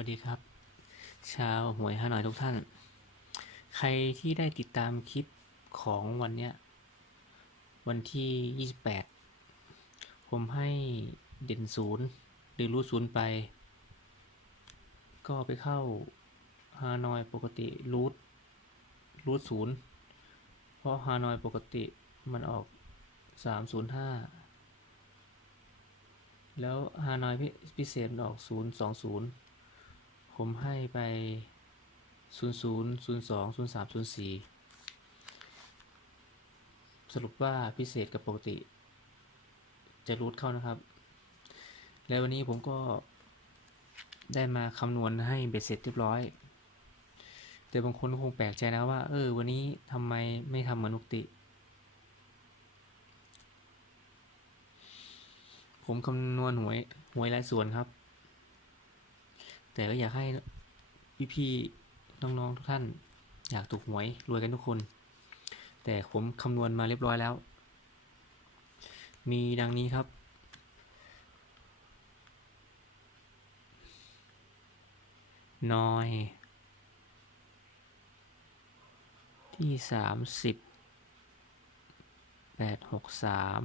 วัสดีครับ ชาวหวยฮานอยทุกท่าน ใครที่ได้ติดตามคลิปของวันเนี้ย วันที่ 28 ผมให้เด่นศูนย์หรือรูทศูนย์ไป ก็ไปเข้าฮานอยปกติรูทรูทศูนย์เพราะฮานอยปกติมันออก 305 แล้วฮานอยพิเศษมันออก 020 ผมให้ไป 00 02 03 04 สรุปว่าพิเศษกับปกติ จะรูทเข้านะครับ แล้ววันนี้ผมก็ได้มาคำนวณให้เบ็ดเสร็จเรียบร้อย แต่บางคนคงแปลกใจนะว่า เออ วันนี้ทำไมไม่ทำเหมือนนุกติ ผมคำนวณหวยหวยรายส่วนครับ แต่ก็อยากให้พี่ๆน้องๆทุกท่าน อยากถูกหวยรวยกันทุกคน แต่ผมคำนวณมาเรียบร้อยแล้ว มีดังนี้ครับน้อย ที่สามสิบแปดหกสาม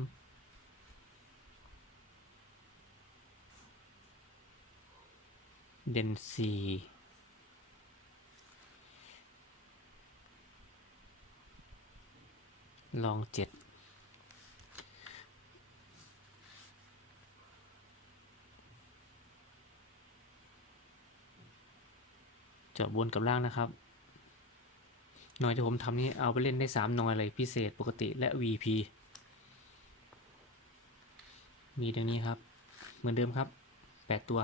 เดนซีลองเจ็ดเจาะบนกับล่างนะครับ หน่อยที่ผมทำนี้เอาไปเล่นได้สามหน่อยเลยพิเศษปกติและ VP มีดังนี้ครับ เหมือนเดิมครับแปดตัว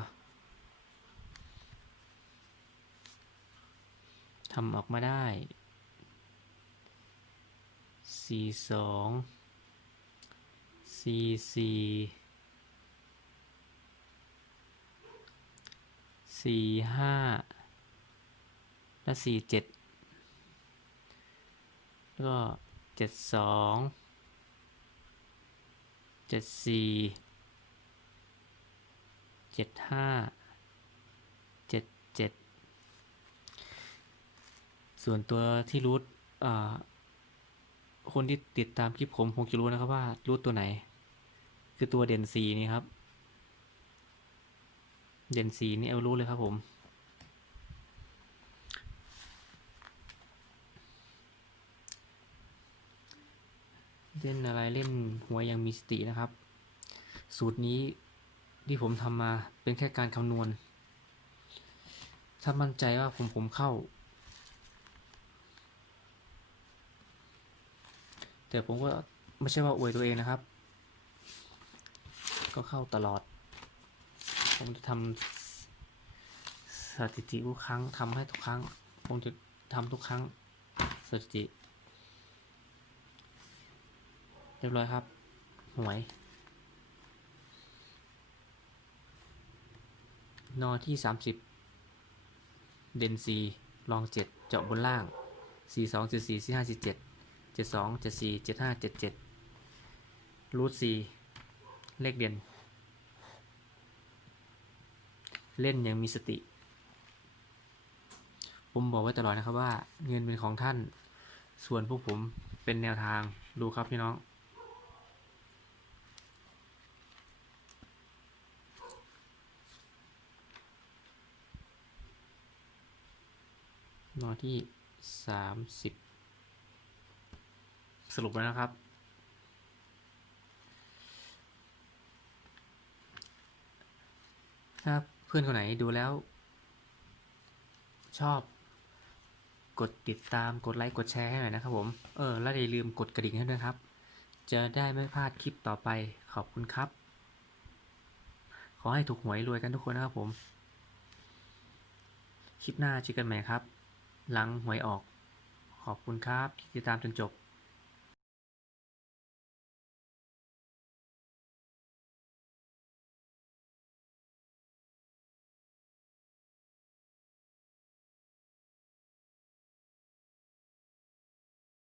ทำออกมาได้ c 2 c 4 c 5และ c 7แล้วก็ 7 2 7 4 7 5 ส่วนตัวที่รูทคนที่ติดตามคลิปผมคงจะรู้นะครับว่ารูทตัวไหน คือตัวเด่นสีนี่ครับ เด่นสีนี่เอารู้เลยครับผมเล่นอะไรเล่นหัวยังมีสตินะครับ สูตรนี้ที่ผมทำมาเป็นแค่การคำนวณ ถ้ามั่นใจว่าผมผมเข้า แต่ผมก็ไม่ใช่ว่าอวยตัวเองนะครับ ก็เข้าตลอด ผมจะทำสถิติทุกครั้งทำให้ทุกครั้ง ผมจะทำทุกครั้งสถิติ เรียบร้อยครับ หวย นอที่ 30 เดนซีลอง 7 เจาะบนล่าง 4 2 4 4 4 5 4 7 เจ็ดสองเจ็ดสี่เจ็ดห้าเจ็ดเจ็ดรูทสี่เลขเด่น เล่นยังมีสติ ผมบอกไว้ตลอดนะครับว่า เงินเป็นของท่าน ส่วนพวกผมเป็นแนวทางดูครับพี่น้อง นอที่สามสิบ สรุปแล้วนะครับ ถ้าเพื่อนคนไหนดูแล้ว ชอบ กดติดตามกดไลค์กดแชร์ให้หน่อยนะครับผม เออ แล้วอย่าลืมกดกระดิ่งให้ด้วยครับ จะได้ไม่พลาดคลิปต่อไปขอบคุณครับ ขอให้ถูกหวยรวยกันทุกคนนะครับผม คลิปหน้าเจอกันใหม่ครับ หลังหวยออกขอบคุณครับที่ติดตามจนจบ